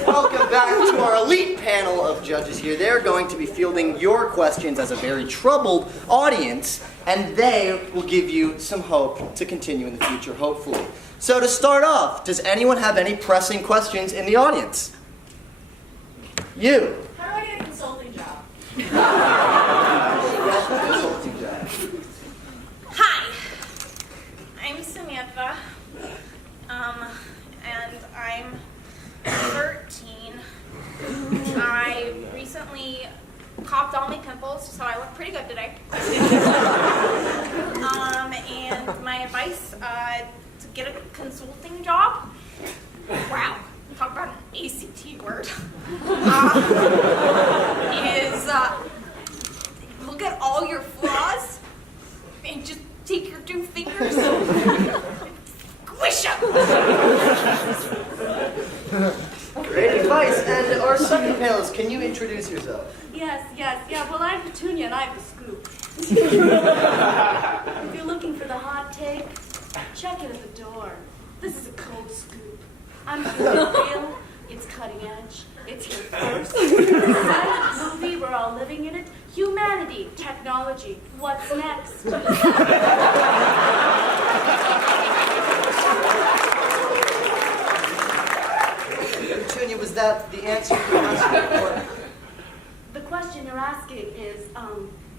Welcome back to our elite panel of judges here. They're going to be fielding your questions as a very troubled audience, and they will give you some hope to continue in the future, hopefully. So to start off, does anyone have any pressing questions in the audience? You. How do I get a consulting job? Consulting job. Hi, I'm Samantha, and I'm 13. I recently popped all my pimples, so I look pretty good today. And my advice to get a consulting job, wow, talk about an ACT word, is look at all your flaws and just take your 2 fingers and squish them. Great advice. And our second panelist, can you introduce yourself? Yes. Yeah, well, I'm Petunia and I have the scoop. If you're looking for the hot take, check it at the door. This is a cold scoop. I'm real. It's cutting edge. It's here first. Silent movie, we're all living in it. Humanity, technology. What's next? Petunia, was that the answer to the question? The question you're asking is,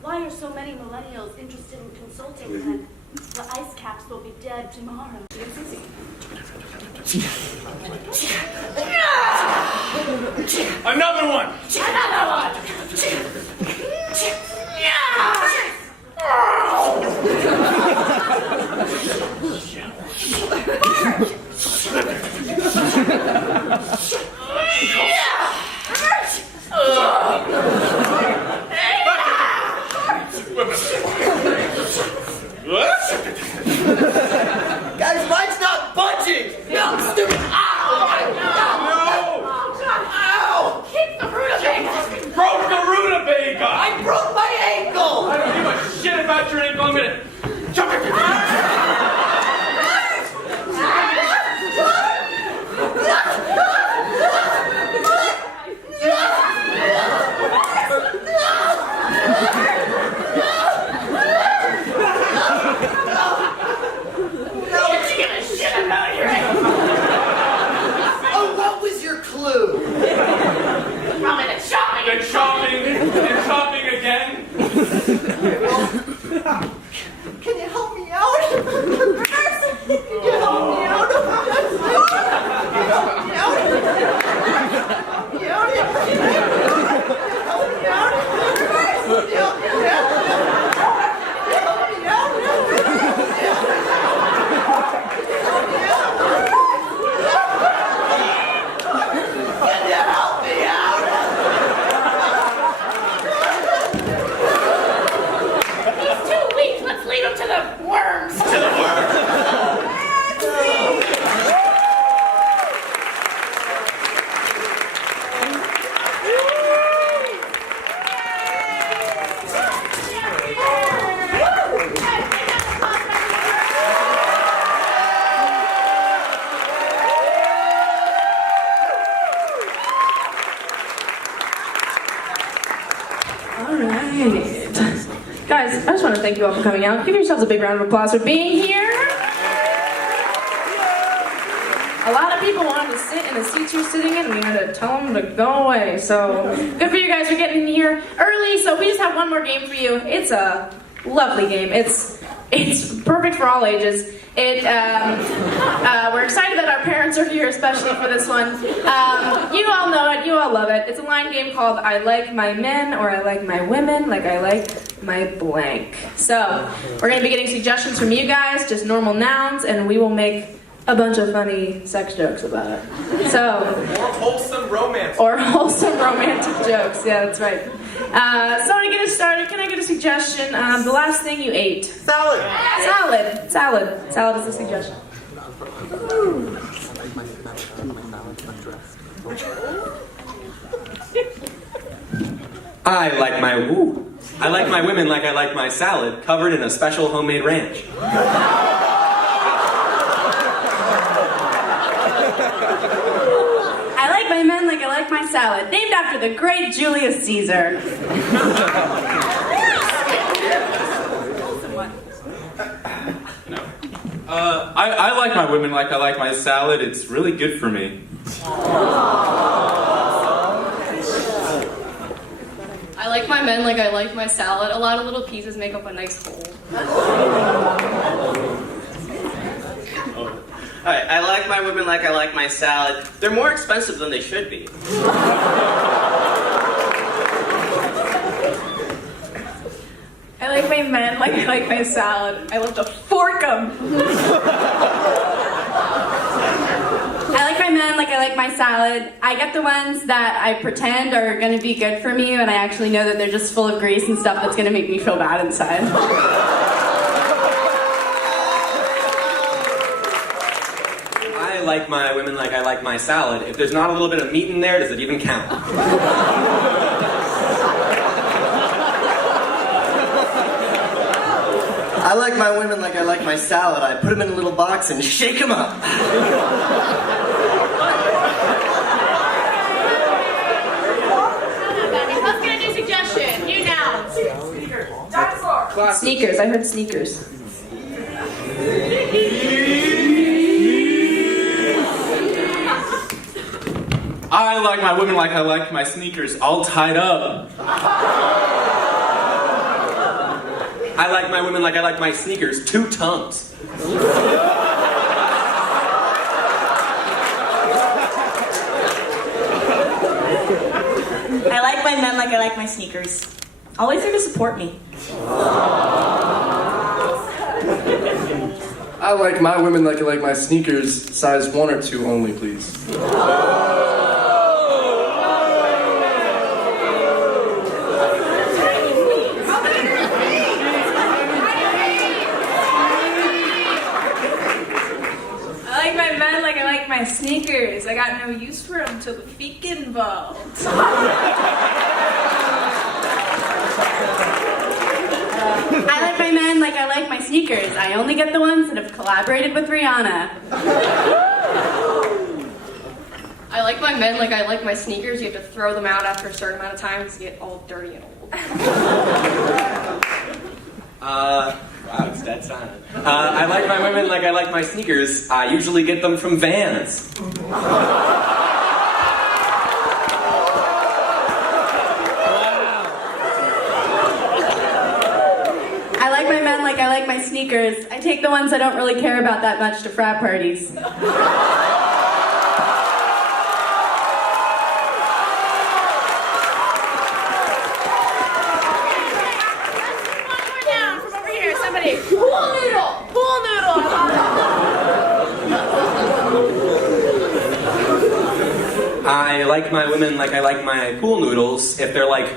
why are so many millennials interested in consulting when the ice caps will be dead tomorrow? It's easy. Another one. Guys, mine's not budging! No, stupid! Ow! Ow! Kick the rutabaga! Broke the rutabaga. I broke my ankle! I don't give a shit about your ankle. I'm gonna. can you help me out? Reverse! Can you help me out? Can you help me out? Help me out? Help me out? Reverse! Can you help me out? Help me out? He's too weak. Let's leave him to the worms. Alright. Guys, I just want to thank you all for coming out. Give yourselves a big round of applause for being here. A lot of people wanted to sit in the seats you're sitting in, and we had to tell them to go away. So, good for you guys for getting here early. So, we just have one more game for you. It's a lovely game. It's perfect for all ages. We're excited that our parents are here, especially for this one. You all know it. You all love it. It's a line game called I like my men, or I like my women, like I like my blank. So, we're going to be getting suggestions from you guys, just normal nouns, and we will make a bunch of funny sex jokes about it. So, Or wholesome romance. or wholesome romantic jokes. Yeah, that's right. So to get us started, can I get a suggestion? The last thing you ate. Salad! Salad. Salad. Salad is a suggestion. I like my women like I like my salad, covered in a special homemade ranch. I like my men like I like my salad, named after the great Julius Caesar. I like my women like I like my salad. It's really good for me. I like my men like I like my salad. A lot of little pieces make up a nice whole. I like my women like I like my salad. They're more expensive than they should be. I like my men like I like my salad. I love to fork them. I like my men like I like my salad. I get the ones that I pretend are going to be good for me, and I actually know that they're just full of grease and stuff that's going to make me feel bad inside. I like my women like I like my salad. If there's not a little bit of meat in there, does it even count? I like my women like I like my salad. I put them in a little box and shake them up. Let's get a new suggestion. New nouns. Sneakers. I heard sneakers. I like my women like I like my sneakers, all tied up. I like my women like I like my sneakers, 2 tongues. I like my men like I like my sneakers. Always there to support me. I like my women like I like my sneakers, size 1 or 2 only, please. My sneakers. I got no use for them till the feet get involved. I like my men like I like my sneakers. I only get the ones that have collaborated with Rihanna. I like my men like I like my sneakers. You have to throw them out after a certain amount of time because they get all dirty and old. Wow, it's dead silent. I like my women like I like my sneakers. I usually get them from Vans. I I like my men like I like my sneakers. I take the ones I don't really care about that much to frat parties. Down from over here, somebody. Pool noodle. Pool noodle. I like my women like I like my pool noodles. If they're like,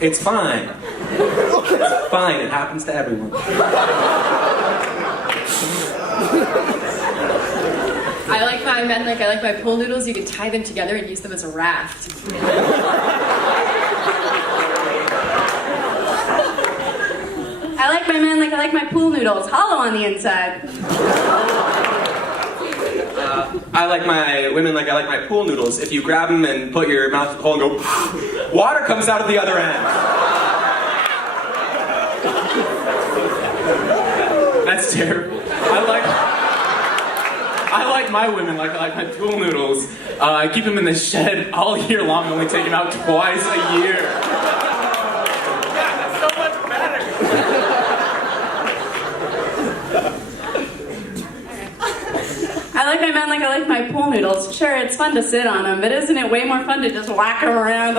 it's fine. It's fine, it happens to everyone. I like my men like I like my pool noodles. You can tie them together and use them as a raft. I like my men like I like my pool noodles, hollow on the inside. I like my women like I like my pool noodles. If you grab them and put your mouth to the hole and go, water comes out of the other end. That's terrible. I like my women like I like my pool noodles. I keep them in the shed all year long, only take them out twice a year. That's so much better. I like my men like I like my pool noodles. Sure, it's fun to sit on them, but isn't it way more fun to just whack them around?